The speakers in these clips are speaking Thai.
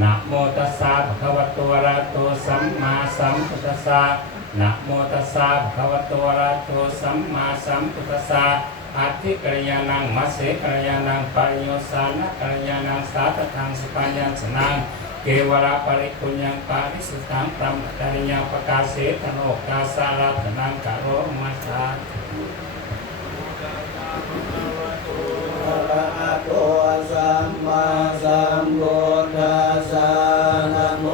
นะโมตัสสะภะคะวะโตอะระหะโตสัมมาสัมพุทธัสสะนะโมตัสสะภะคะวะโตอะระหะโตสัมมาสัมพุทธัสสะอัตถิกัลยาณังมัสเสกัลยาณังปริโยสานะกัลยาณังสาตถังสุปัญญังสนังเกวราปริปุญญังปาริสุทธังพรหมจริยังปกาเสธโนกาสาราธนังกโรมัสสะอะระหะโตสัมมาสัมพุทธัสสะนะโม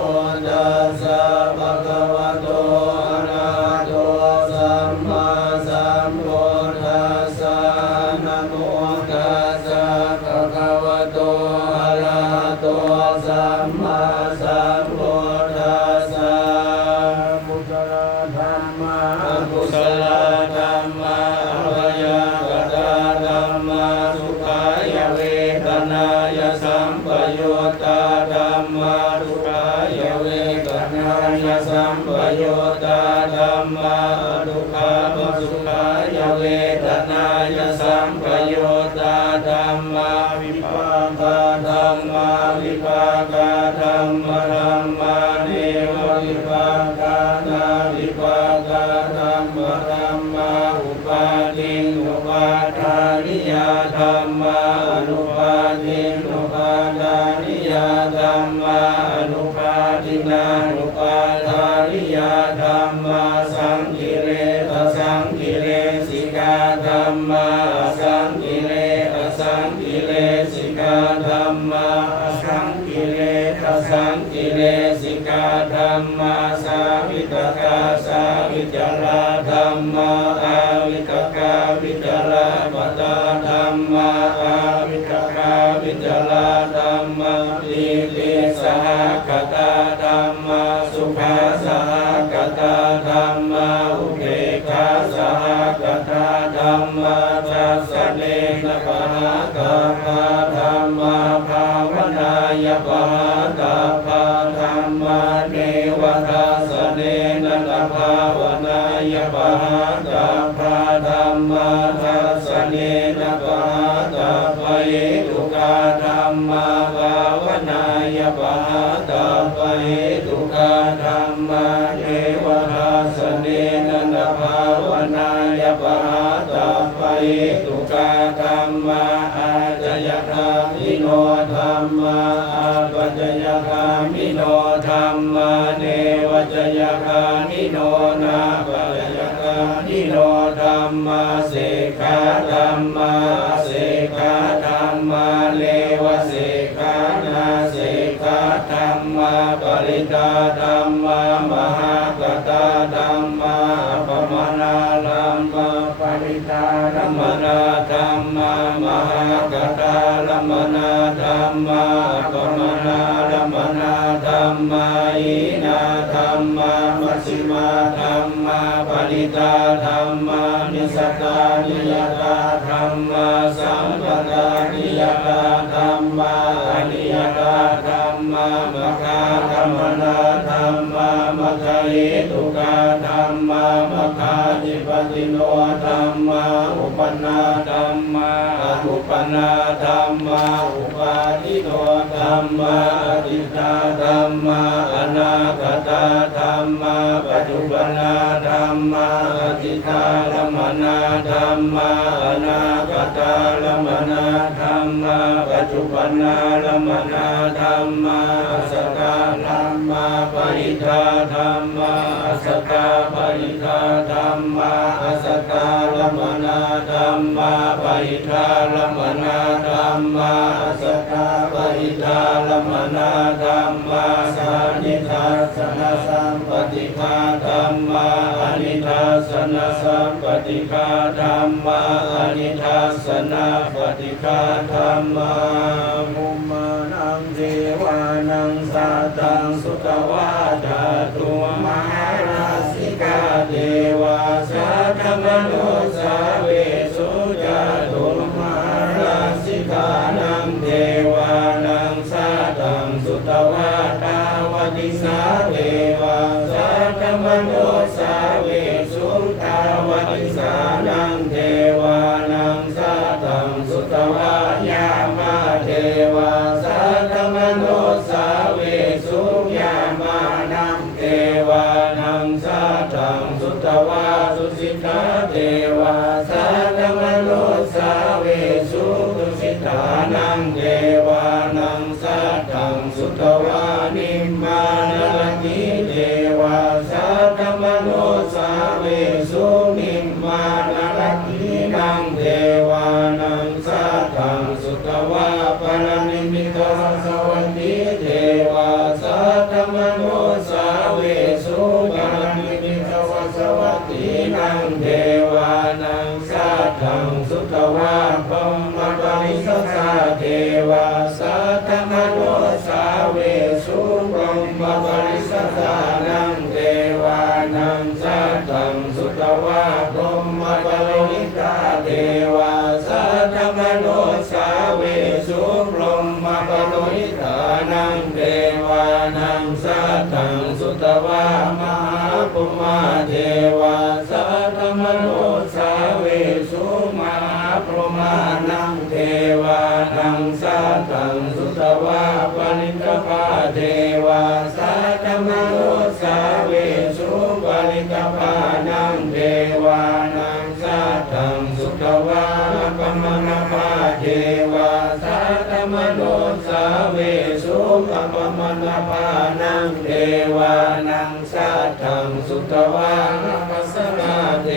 ตัสสะภะคะวะโตอะระหะโตสัมมาสัมพุทธัสสะนะโมตัสสะภะคะวะโตอะระหะโตสัมมาสัมพุทธัสสะกุศลธัมมากุศลธัมมาอภยกตาธัมมาสุขายเวทนายสัมปยุตตาธัมมาสุขายเวทนายสัมปยุตตาธัมมาทุกขาสุขายเวทนายสัมปยุตตาธัมมาวิภาคธัมมาวิภาคธัมมาธัมมาเนววิภาคนาวิภาคธัมมาธัมมาอุปาทิอุปาทานิยธัมมาอนุปาทินุปาทานิยธัมมาอนุปาทินานุปาทานิยธัมมาสังกิเลสสังกิเลสิกาธัมมาสังกิเลสสังกิเลสิกาธัมมาสังกิเลสสังกิเลสิกาธัมมาสาวิตกาสาวิจาราธัมมาอาวิตกาวิจาราปัตตาธัมมาอาวิตกาวิจาราธัมมาติติสหคตาธัมมาสุขาสหคตาธัมมาอุเบกขาสหคตาธัมมาทัสสะเนนะปะหะกะภาธัมมาภาวนายะปะหะกะภาธัมมาเนวทัสสะเนนะภาวนายะปะหะกะภาธัมมาทัสสะเนนะปะหะกะภะเหตุกาธัมมาภาวนายะปะหะกะภะเหตุกาธัมมาเนวทัสสะเนนะภาวนายะปะหะกะภะเหตุกาธัมมาอาจยคามิโนธัมมาอาปัจจยคามิโนธัมมาเนวจยคามิโนนาปัจจยคามิโนธัมมาเสขาธัมมาเสขาธัมมาเลวเสขานาเสขาธัมมาปริตาธัมมามหากตาธัมมาปมานาลัมมาปริตาลัมนาธัมมามหากตาลัมนาธัมมาปมานาลัมนาธัมมาอินาธัมมามัชฌิมาธัมมาปริตาธัมมานิสตานิยตาธัมมาสัมปตานิยตาธัมมาอนิยตาธัมมามะคาธัมมนาธัมมามะคาเหตุกาธัมมามะคาจิปติโนธัมมาอุปนาธัมมาอนุปนาธัมมาอุปาทิโนธัมมาอติตาธัมมาอนาคตาธัมมาปัจจุบันนาธัมมาอติตาลัมมนาธัมมาอนาคตาลัมมนาธัมมาปัจจุบันนาลัมมนาธัมมาสกาลัมมาปริทาธัมมาสกาปริทาธัมมาสกาลัมมนาธัมมาปริทาลัมมนาธัมมาสกาปริทาลัมมนาธัมมาสานิทัสสนสัมปติฆาธัมมาอนิทัสสนสัมปติฆาธัมมาอนิทัสสนาปฏิฆาธัมมามุมานังเทวานังสัตตังสุตวาทาตุมหาราสิกาเทวาสัตตมโนสาเวสุจาตุมหาราสิกานังเทวานังสัตตังสุตวาทาวติสาเทวาสัตตมโนสาเวสุทาวติสานังเทวานังสัตตังสุตวายามาเทวาสัตตมโนสาเว ตาเทวาสัตมโนสาเวสุตุสิตานังเทวานังสัตตังสุตวานิมมานลกิเทวาสัตมโนสาเวสุนิมมานลกินังเทวานังสัตตังสุตวาปรนิมิตาสวัสดิเทวาสัตมโนสาเวสุปรนิมิตาสวัสดินังเทวานังสัตตังสุตวาปมปริสสะเทวาสัตมโนสาเวสุปมปริสสะนังเทวานังสัตตังสุตวาปมปริตาเทวาสัตมโนสาเวสุปมปริตานังเทวานังสัตตังสุตวามหาปุมมาเทวาสัตมโนสาเวสุมหาปุมมานังเทวานังสัตตังสุตวาปริตภาเทวาสัตมโนสาเวสุปริตภานังเทวานังสัตตังสุตวาปมนภาเทวาสัตมโนสาเวสุปมนภานังเทวานังสัตตังสุตวาปัสสราเท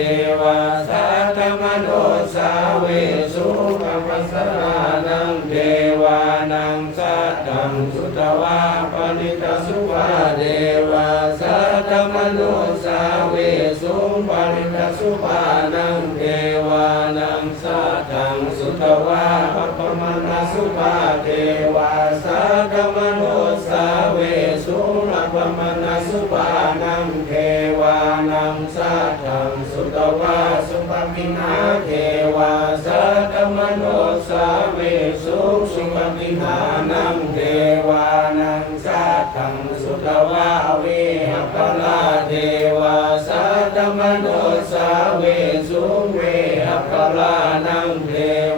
วาสัตมโนสาเวสุปปัสสรานังเทวานังสัตตังสุตวาปนิตสุภาเทวาสัตมโนสาเวสุปนิตสุภานังเทวานังสัตตังสุตวาปมนสุภาเทวาสัตมโนสาเวสุปมนสุภานังเทวานังสัตตังสุตวาสุปมินาเทวาสัตมโนสาเวสุสุปมินานังเทวานังสัตตังสุตวาเวหปลาเทวาสัตมโนสาเวสุเวหปลานังเท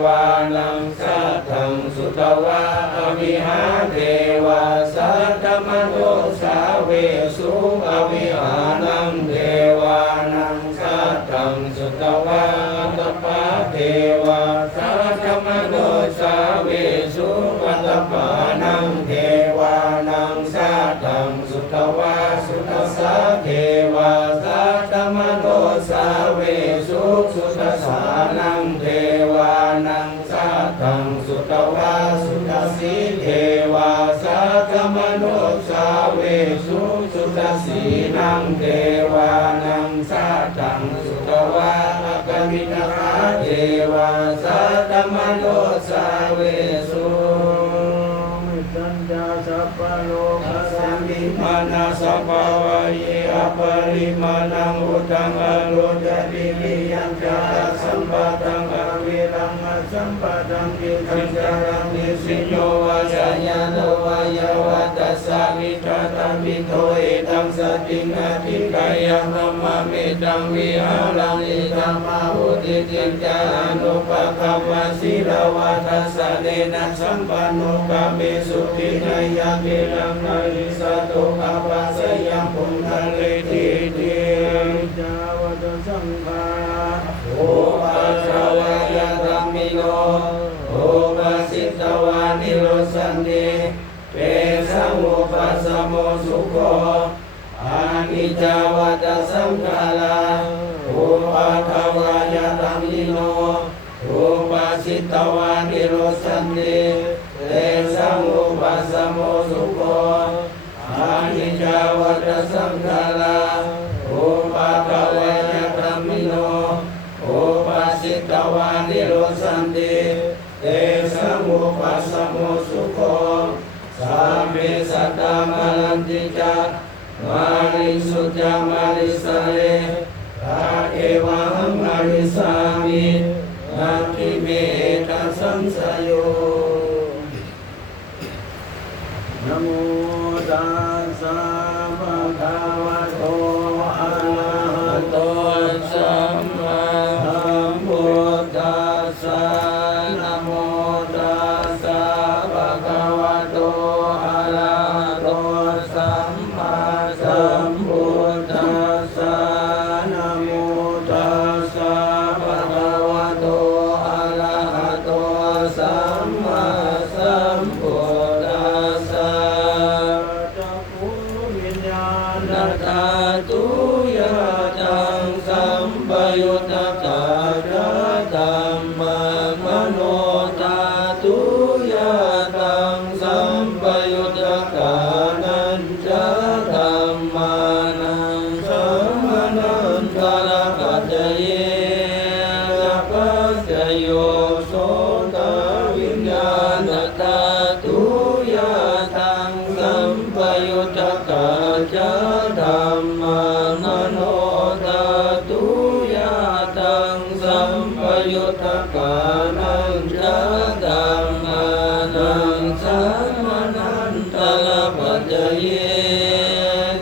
วานังสัตตังสุตวาอวิหาเทวาสัตมโนสาเวสุอวิหานังเทวานังสัตตังสุตวาตปะเทวาสัตมโนสาเวสุปัตตปานังเทวานังสัตตังสุตวาสุตสะเทวาสัตมโนสาเวสุสุตสานังเทวานังสัตตังสุตวาสุตสีเทวาสัตมโนสาเวสุสุตสีนังเทวานังสัตตังสุตวาอักมินาเทวาสัตมโนสาเวสุสัญญาสัพพโลกสัมมิมานาสัพพวะเยอปริมาณังอุตังอโลจติมิยังจาสัมปะตังอวิรังสัมปะตังกิคังจารังนิสิโยวะชญาโนวะยวัตสาวิตตังวิโทเอตังสติงอธิกายังธัมมะเมตังวิหารังอิตัมมาหุติติจานุปะคัมมะศิลวัตสะเนนะสัมปันโนกาเมสุตินายัมเมลังนาริสตุกาปัสสยังปุณณเลติเตจาวัตสังฆาโอปัสสวะยะธัมมิโนโอปัสสิตวานิโรสันติเปสังอุปัสสโมสุโขอานิจจาวัตสังขาราโอปัสสวะยะธัมมิโนโอปัสสิตวานิโรสันติเตสังอุปัสสโมสุโขอานิจจาวัตสังขาราโอปัสสวะยะธัมมิโนโอปัสสิตวานิโรสันติเตสังอุปัสสโมสุโขสัมเมสัตตามาลันติจามาริสุจามาริสาเลตาเอวะหังมาริสามินาทิเมตาสังสยโยนะโมตัสสะภะคะวะโตอะระหะโตสัมมาสัมพุทธัสสะนะโมตัสสะภะคะวะโตอะระหะโตสัมมาสัมพุทธัสสะนะโมตัส ปยุตตะกาจาธัมมามโนธาตุยะตังสัมปยุตตะกานังจาธัมมานังสัมมนันตละปัจจเย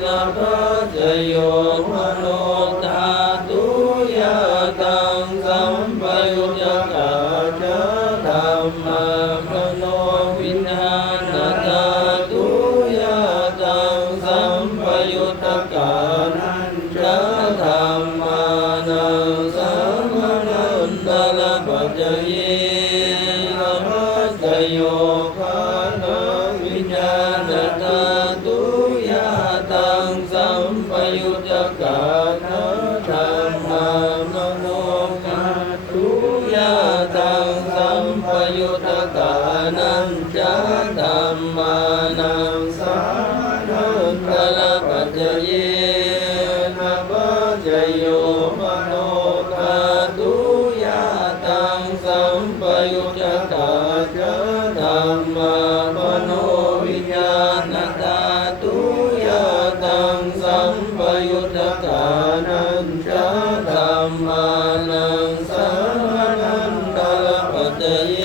นะปัจจโยมโนธาตุยะตังสัมปยุตตะกาจาธัมมามโนวิญญาณธาตุยะตังสัมปยุตตะกานัญจาธัมมานังสัมมนันตละปัจจเยนะปัจจโยคานังวิญญาณธาตุยะตังสัมปยุตตะกานัญจาธัมมามโนธาตุยะตังสัมปยุตตะกานัญจาธัมมานังสัมมนันตละปัจจเยนะปัจจโยมโนธาตุยะตังสัมปยุตตะกาจาธัมมามโนวิญญาณธาตุยะตังสัมปยุตตะกานัญจาธัมมานังสัมมนันตละปัจจเย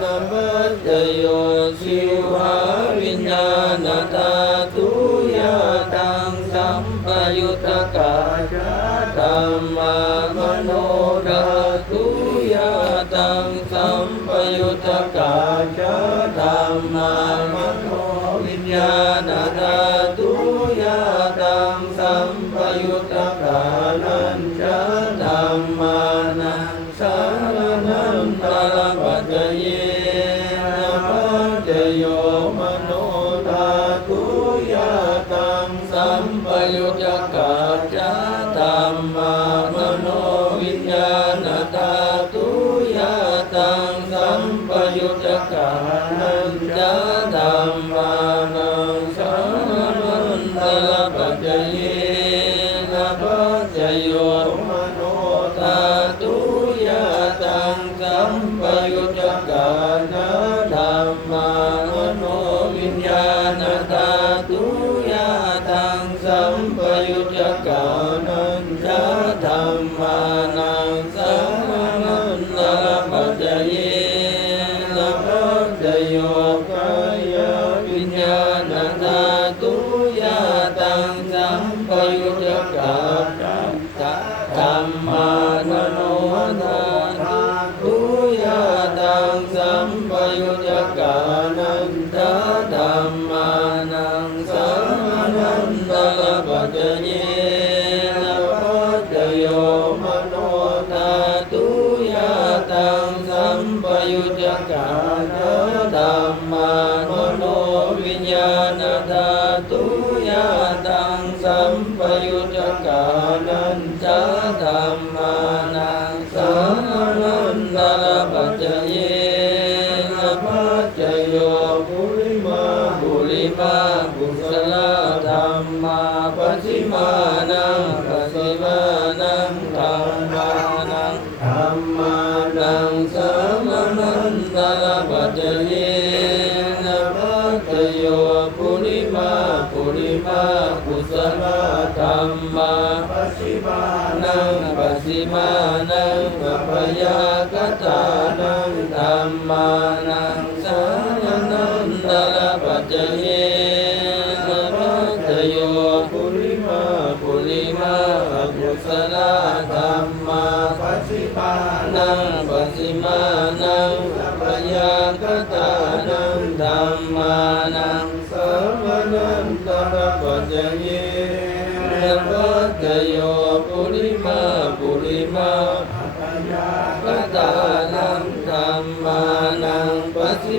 นะปัจจโยชิวหาวิญญาณธาตุยะตังสัมปยุตตะกาจาธัมมามโนธาตุยะตังสัมปยุตตะกาจาธัมมามโนวิญญาณธาตุยะตังสัมปยุตตะกานัญจาธัมมานังสัมมนันตละปัจจเยนะปัจจโยมโนธาตุยะตังสัมปยุตตะกาจาธัมมามโนวิญญาณธาตุยะตังสัมปยุตตะกานัญจาธัมมานังสัมมนันตละปัจจเยนะปัจจโยมโนธาตุยะตังสัมปยุตตะกานะธัมมามโนวิญญาณธาตุยะตังสัมปยุตตะกานัญจาธัมมานังสัมมนันตละปัจจเยนะปัจจโยกายวิญญาณธาตุยะตังสัมปยุตตะกาธัมมามโนธาตุยะตังสัมปยุตตะกานัญจาธัมมานังสัมมนันตละปัจจเยนะปัจจโยมโนธาตุยะตังสัมปยุตตะกานะธัมมามโนวิญญาณธาตุยะตังสัมปยุตตะกานัญจาธัมมานังสัมมนันตละปัจจเยนะปัจจโยปุริมาบุสลธัมมาปัสสิมานังธัมมานังสัมมนันตละปัจจเยนะปัจจโยปุริมาบุสลธัมมาปัสสิมานังอภยากตานังธัมมานังสัมมนันตละปัจจเยนะปัจจโยปุริมาบุสลธัมมาปัสสิมานังอภยากตานังธัมมานังสัมมนันตละปัจจเยนะปัจจโยปุริมาอภยากตานังธัมมานังปัสสิ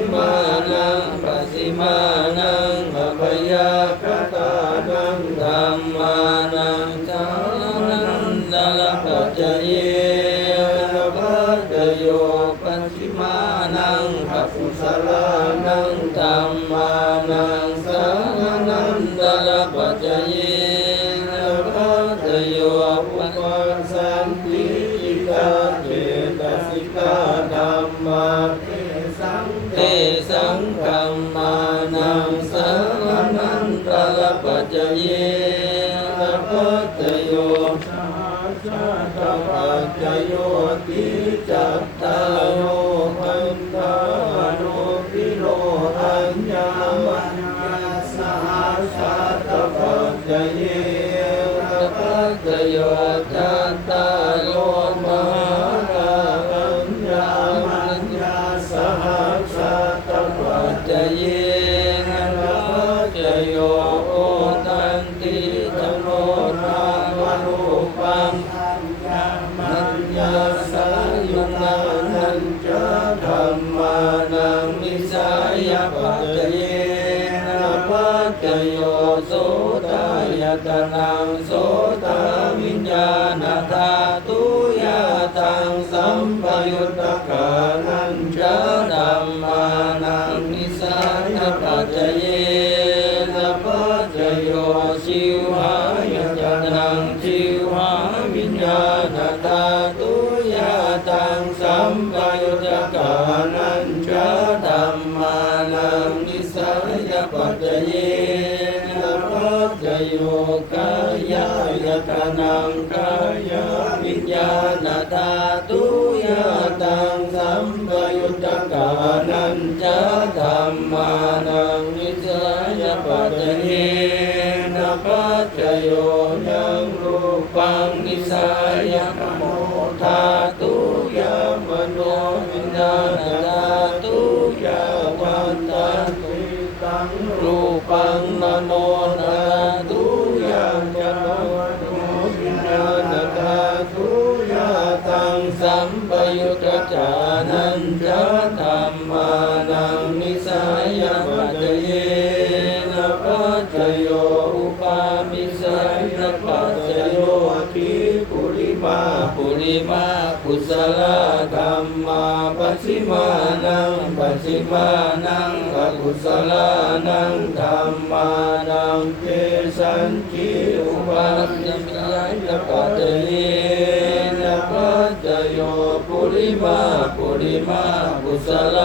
มานังอภยากตานังธัมมานังสัมมนันตละปัจจเยนะปัจจโยปัสสิมานังกุศลานังธัมมานังสัมมนันตละปัจจเยนะปัจจโยอุปสันติกาเจตสิกาธัมมาเตสังคัมมานังสัมม จเยนะปัจจโยจัตตาโลมหาราอัญญามัญญาสหัสสะตปัจจเยนะปัจจโยโอตันติธโมนามรูปังอัญญามัญญาสายุนานันจะธัมมานังนิสายปัจจเยนะปัจจโยโสตายตนังโสตวิญญาณธาตุยะตังสัมปยุตตะกานัญจะธัมมานังนิสายปัจจเยนะปัจจโยชิวหายตนังชิวหาวิญญาณธาตุยะตังสัมปยุตตะกานัญจะธัมมานังนิสายปัจจเยนะปัจจโยกายายตนังกายวิญญาณธาตุยะตังสัมปยุตตะกานัญจะธัมมานังนิสายปัจจเยนะปัจจโยยังรูปังนิสายมโนธาตุยามโนวิญญาณธาตุยาวันตันติตังรูปังมโนธาตุยามโนวิญญาณธาตุยาตังสัมปยุตตะจานัญจะธัมมานังนิสายปัจจเยนะปัจจโยอุปามิสายปัจจโยทิปุริมากุศลธรรมาปัสสิมานังอกุศลนังธรรมานังเกสัญจิอุปามิสายปัจจเยนะปัจจโยปุริมากุศล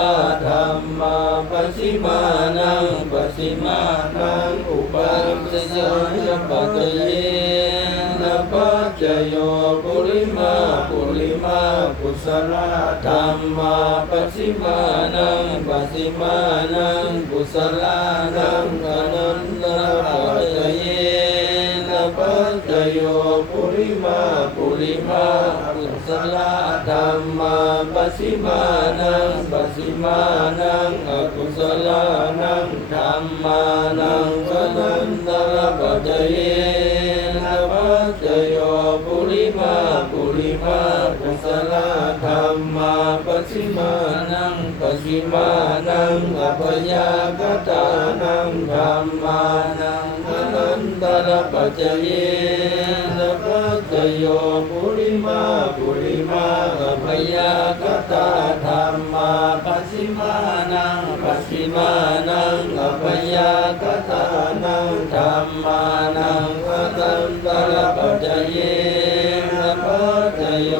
ธรรมาปัสสิมานังอุปามิสายปัจจเยนะปัจจโยปุริมากุศลธรรมาปัสสิมานังกุศลนังอนันตปัจจเยนะปัจจโยปุริมากุศลธรรมาปัสสิมานังอกุศลนังธรรมานังอนันตปัจจเยนะปัจจโยปุริมากุศลธรรมาปัสสิมานังอภยากตานังธรรมานังอนันตปัจจเยนะปัจจโยปุริมาอภยากตาธรรมาปัสสิมานังอภยากตานังธรรมานังอนันตปัจจเยนะปัจจโย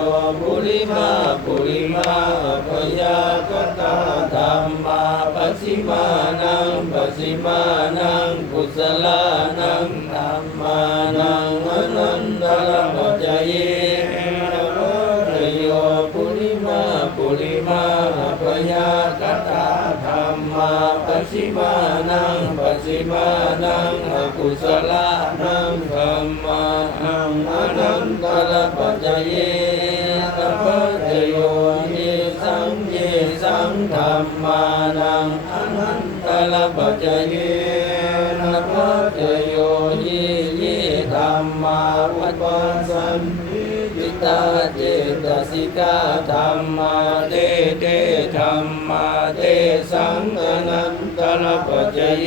ปุริมาอภยากตาธรรมาปัสสิมานังกุศลนังธรรมานังอนันตปัจจเยนะปัจจโยปุริมาอภยากตาธรรมาปัสสิมานังอกุศลนังธรรมานังอนันตปัจจเยนะปัจจโยเยสังธรรมานังอนันตปัจจเยนะปัจจโยเยธรรมาวัปปัสสันติจิตาเจตสิกาธรรมาเตธรรมาเตสังอนันตปัจจเย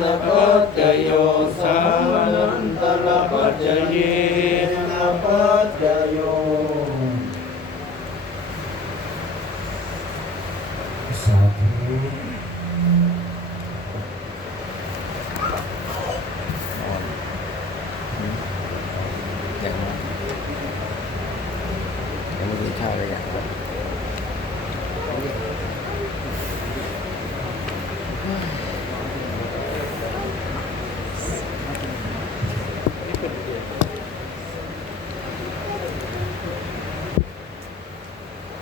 นะปัจจโยสังอนันตปัจจเยนะปัจจโยสาธุ